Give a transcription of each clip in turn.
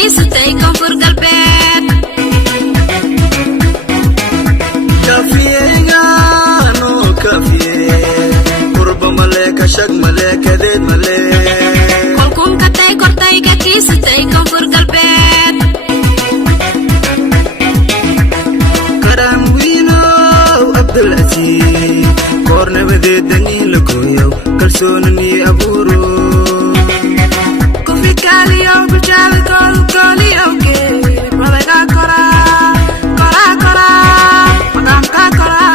kiisatay koonfur galbeed kafiyega no kafiye qurba male kashag male kadeed male kolkun katay kortay ka kiisatay koonfur galbeed karam wiino abdul aziz korna wadeedani lagoyo kalsoonani aburo kufikaliyo bijawi koliyo ke malaga kora magamka kora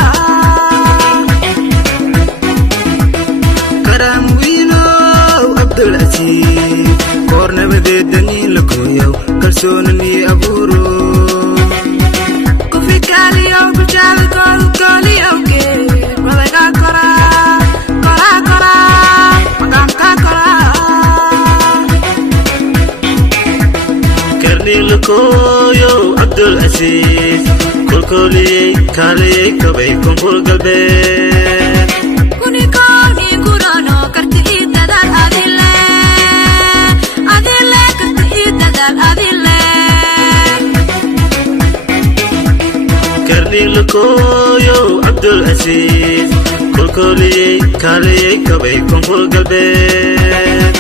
karam wiino abdul aziz korna wadeedani lagoyo kalsoonani aburo kufikaliyo bijawi koliyo ke malaga kora magamka kora Koyo Abdul Aziz Kolkoli Kale Kabay Koonfur galbeed Kunikoni Kurano karti dadal adile karti dadal adile Karnil Koyo Abdul Aziz Kolkoli Kale Kabay Koonfur galbeed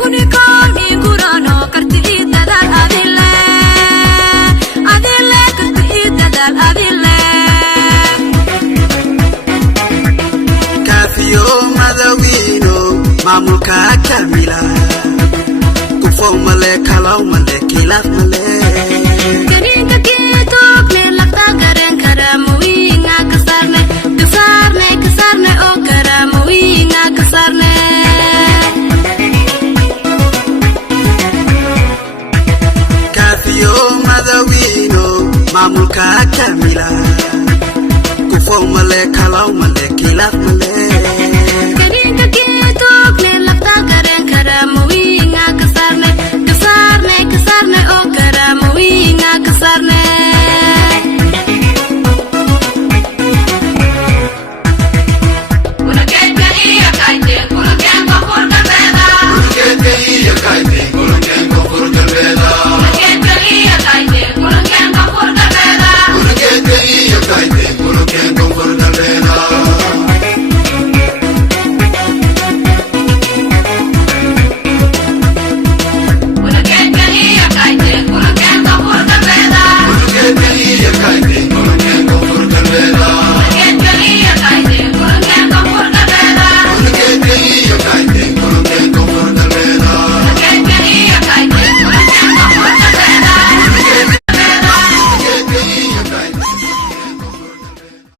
Kunikoni Kurano karti dadal adile karti dadal adile Kafiyo madawino Mamulka kamila Kufo male kalaw male kilaf male Karinka kitok ne lakta garen karamuinga kasarne o karamuinga kasarne Kafiyo madawino Mamulka kamila Kufo male kalaw male kilaf male Karinka